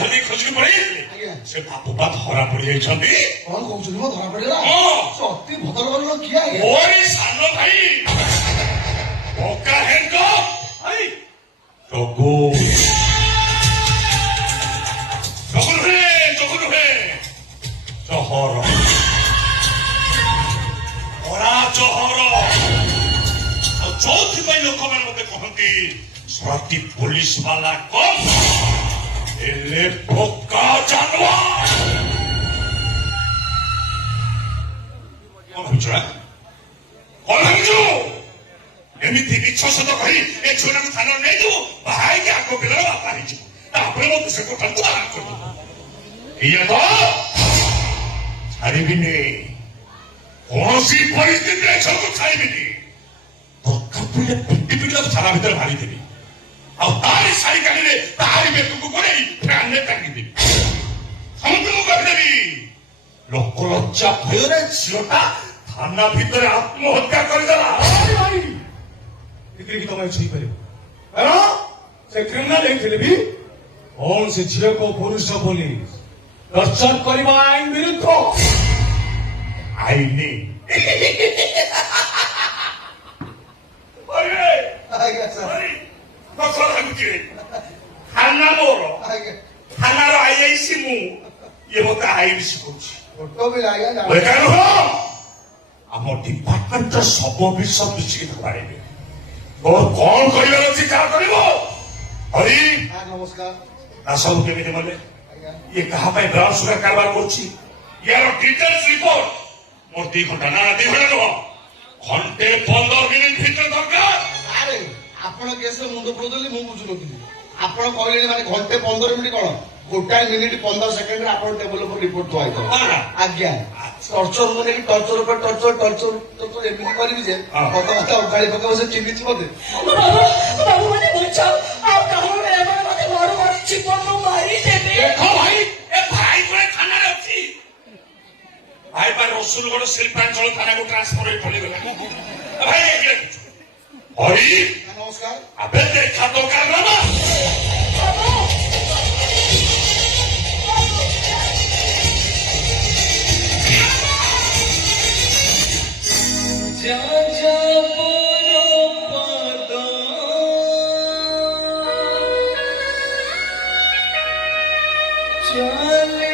ଧରି ଖୋଜିକି ପଳେଇଥିଲେ ସେ ବାପୁପା ଧରା ପଡିଯାଇଛନ୍ତି। କଣ କହୁଛନ୍ତି ମୋ ଧରା ପଡିଗଲା? ସେ ଅତି ଭଦ୍ର କିଏ ଆଜ୍ଞା? ଓରେ ସାନ ଭାଇ ପକା ହେଙ୍କ ଜଗୁ ଜଗୁ ନୁହେଁ ଚହର ଅରା ଚହର। ଆଉ ଯୋଉଥିପାଇଁ ଲୋକମାନେ ମତେ କହନ୍ତି ସରାଟି ପୋଲିସ ବାଲା କମ୍ ହେଲେ ପକା ଜାନୁଆର। କଣ ଭାବୁଛୁ କଣ ଭାବୁଛୁ? ଏମିତି ମିଛ ସତ କହି ଏ ଛୁଆକୁ ଥାନାରେ ନେଇଯିବୁ, ବାହା ହେଇକି ଆଗ ପିଲାର ବାପା ହେଇଯିବୁ, ତାପରେ ମତେ ସେ କୋଠାକୁ ଆରାମ କରିବୁ। ଇଏ ତ ଛାଡ଼ିବିନି, କୌଣସି ପରିସ୍ଥିତିରେ ଛୁଆକୁ ଛାଡ଼ିବିନି। ଦରକାର ପଡ଼ିଲେ ପିଟି ପିଟି ଥାନା ଭିତରେ ମାରିଦେବି, ଆଉ ତାରି ଶାଢ଼ୀ କାନିରେ ତାରି ବେକକୁ ଗୋଡ଼େଇ ଫ୍ୟାନରେ ଟାଙ୍ଗିଦେବି। ସମସ୍ତଙ୍କୁ କହିଦେବି ଲୋକ ଲଜ୍ଜା ଭୟରେ ଝିଅଟା ଥାନା ଭିତରେ ଆତ୍ମହତ୍ୟା କରିଦେଲା। କି ତମେ ଛୁଇଁପାରିବ କାରଣ ସେ କ୍ରିମିନାଲ ହେଇଥିଲେ ବି କଣ ସେ ଝିଅକୁ ପୁରୁଷ ପୋଲିସ ଟର୍ଚର କରିବା ଆଇନ ବିରୁଦ୍ଧ। ଆଇନ ଥାନା ମୋର, ଥାନାର ଆଇଆଇସି ମୁଁ, ଇଏ ମତେ ଆଇନ ଶିଖଉଛି। ଆମ ଡିପାର୍ଟମେଣ୍ଟର ସବୁ ବିଷୟ ମିଶିକି ତାକୁ ବାଡେଇବେ। তোর কଣ କରିବାର ଅଛି ଯାହା କରିବ। ହରି ନମସ୍କାର। ସବୁ କେମିତି ମଲେ? ଇଏ କାହା ପାଇଁ ବ୍ରାଉନ ସୁଗାର କାରବାର କରୁଛି? ୟାର ଡିଟେଲ୍ସ ରିପୋର୍ଟ ମୋର 2 ଘଣ୍ଟା ନା 2 ଘଣ୍ଟା ନୁହଁ, ଘଣ୍ଟେ 15 ମିନିଟ ଭିତରେ ଦରକାର। ଆରେ ଆପଣ କେସରେ ମୁଣ୍ଡ ପୁରଉଛନ୍ତି, ମୁଁ ବୁଝୁନଥିଲି। ଆପଣ କହିଲେଣି ମାନେ ଘଣ୍ଟେ 15 ମିନିଟ କଣ, ଗୋଟାଏ ମିନିଟ 15 ସେକେଣ୍ଡରେ ଆପଣ ଟେବୁଲ ଉପରେ ରିପୋର୍ଟ ଥୁଆଇଦେବ। ଆଜ୍ଞା ଟର୍ଚର ମାନେ ଟର୍ଚର ଉପରେ ଟର୍ଚର ଏମିତି କରିବି ଯେ କଥାବାର୍ତ୍ତା ଉଗାଳି ପକେଇବ, ସେ ଚିହ୍ନିଛି ମତେ। ବାବୁ ମାନେ ବଞ୍ଚାଅ, ଆଉ କାହାର ଏମାନେ ମତେ ମାରୁ ମାରୁ ଜୀବନ ମାରିଦେବେ। ଦେଖ ଭାଇ, ଏ ଭାଇ ପରେ ଥାନାରେ ଅଛି। ଭାଇ ପା ରସୁଲଗଡ଼ ଶିଳ୍ପାଞ୍ଚଳ ଥାନାକୁ ଟ୍ରାନ୍ସଫର ହେଇ ପଡ଼ିଗଲା। ଭାଇ ହରି ନମସ୍କାର। ଆବେ ଦେଖା ତ କାରନାମା। चल